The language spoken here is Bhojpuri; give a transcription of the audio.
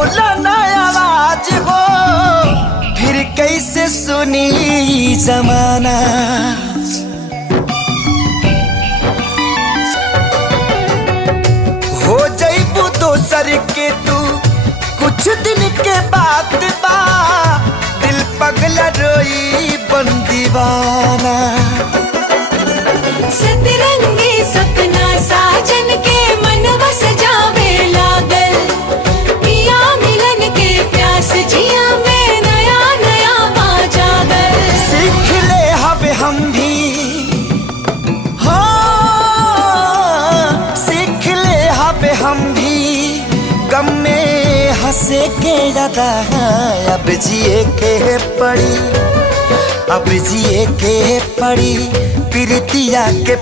बोला ना आवाज हो, फिर कैसे सुनी जमाना। हो जइबू दोसर के तू कुछ दिन के बाद बा, दिल पगला रोई बन दीवाना। सतरंगी सपना साजन के मनवा सजावे लागल, पिया मिलन के प्यास जिया में नया नया पा जागल। सीख ले हवे हम भी, हाँ सीख ले हवे हम भी, गम में हंसे के ज्यादा अब जिए के पड़ी, अब जिए के पड़ी प्रीतिया के।